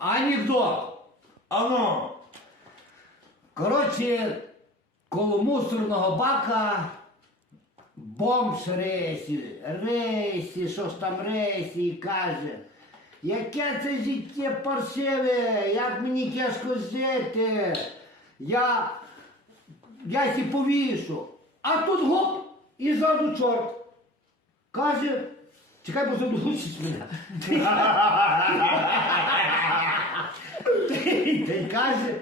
Анекдот. Ану. Коротше, коло мусорного бака бомж рейсі, рейсі, що ж там рейсі, і каже, яке це життя паршиве, як мені тяжко жити. Я, я сі повішу. А тут гоп, і ззаду чорт. Каже, чекай, бо задушиш мене. Та й каже,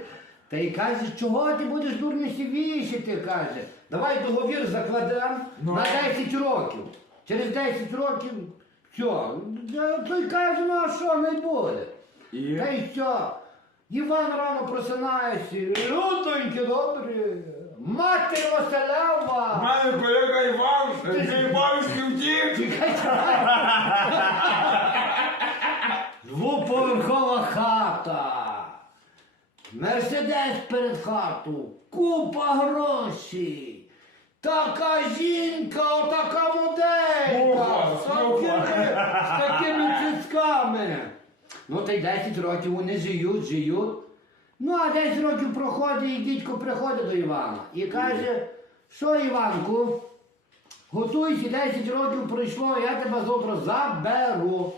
та й каже, чого ти будеш дурниці вішати, каже. Давай договір закладемо Ну. на 10 років. Через 10 років, все. Той каже, ну а що не буде. Та й все. Іван рано просинається, людоньки добрі, матір У Василева. мене колега Іван з Іванський втік. Двоповерхова хата. Мерседес перед хату. Купа грошей. Така жінка, отака моделька. З такими, з такими цицьками. Ну та й 10 років вони жиють, жиють. Ну, а 10 років проходить, і дідько приходить до Івана. І каже, що Іванку, готуйся, 10 років пройшло, я тебе завтра заберу.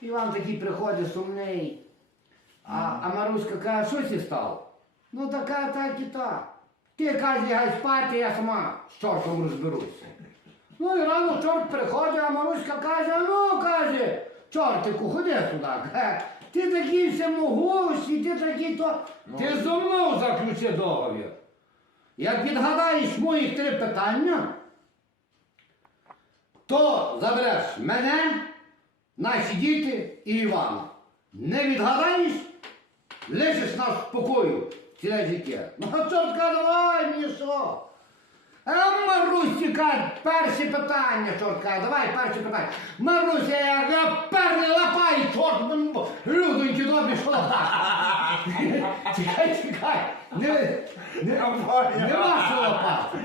Іван такий приходить сумний. А, а Маруська каже, що сі стало? Ну така, так і так. Ти каже, лягай спати, я сама з чортом розберуся. Ну і рано чорт приходить, а Маруська каже, «А ну каже, чортику, ходи сюди. Ти такий всемогущий, ти такий то. Ти зо мною заключи договір. Як відгадаєш моїх три питання, то забереш мене, наші діти і Івана. Не відгадаєш, лишиш нас в спокою ціле життя. Ну, а чортка, давай мені що? А Марусіка, перше питання, чортка, давай перше питання. Маруся, я, перне лапай, чорт, м, людоньки добрі, що лапати? Чекай, чекай, не, не, нема що лапати.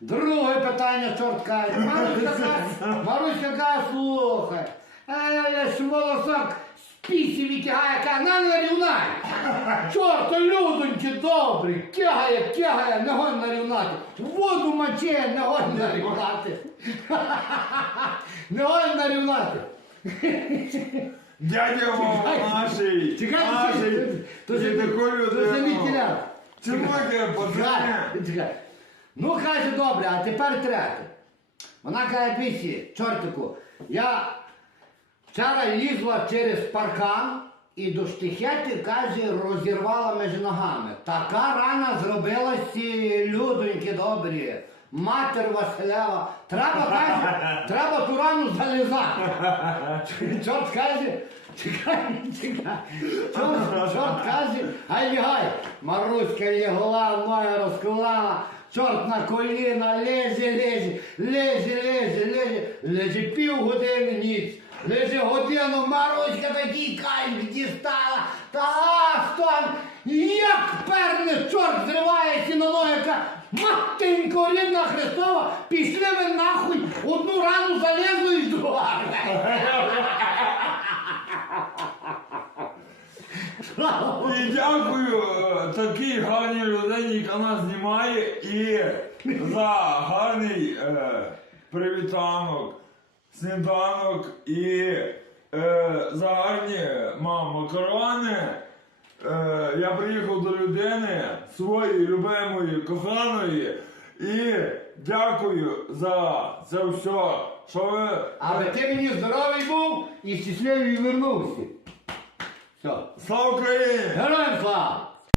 Друге питання, чортка. Маруська каже, Маруська каже, слухай. А я ж волосок з пісі витягає, каже, на рівнай. Чорт, людоньки добрі, тягає, тягає, не гонь нарівнати. Воду моче, не гонь нарівнати. Не гонь нарівнати. Дядя то ж Ти Чому ти, пацани? Чекай, чекай. Ну, каже, добре, а тепер третє. Вона каже, пісі, чортику, я вчора лізла через паркан і до штихети, каже, розірвала між ногами. Така рана зробилася, людоньки добрі. Матер Василева. Треба, каже, треба ту рану залізати. Чорт каже, чекай, чекай. Чорт, чорт каже, ай лягай. Маруська лягла, ноги розклала. Чорт на коліна, лезе, лезе, лезе, лезе, лезе, лезе півгодини ніч. Лезе годину, Маруська такий кайф дістала. Та стон, як перне, чорт зривається на ноги, яка матинко рідна Христова, пішли ви нахуй, одну рану залезли і друга. І дякую е, такій гарній людині, яка нас знімає, і за гарний е, привітанок, сніданок і е, за гарні мам, макарони. Е, я приїхав до людини своєї любимої, коханої. І дякую за це все, що ви. Аби ти мені здоровий був і щасливий вернувся. Все. Слава Україні! Героям слава!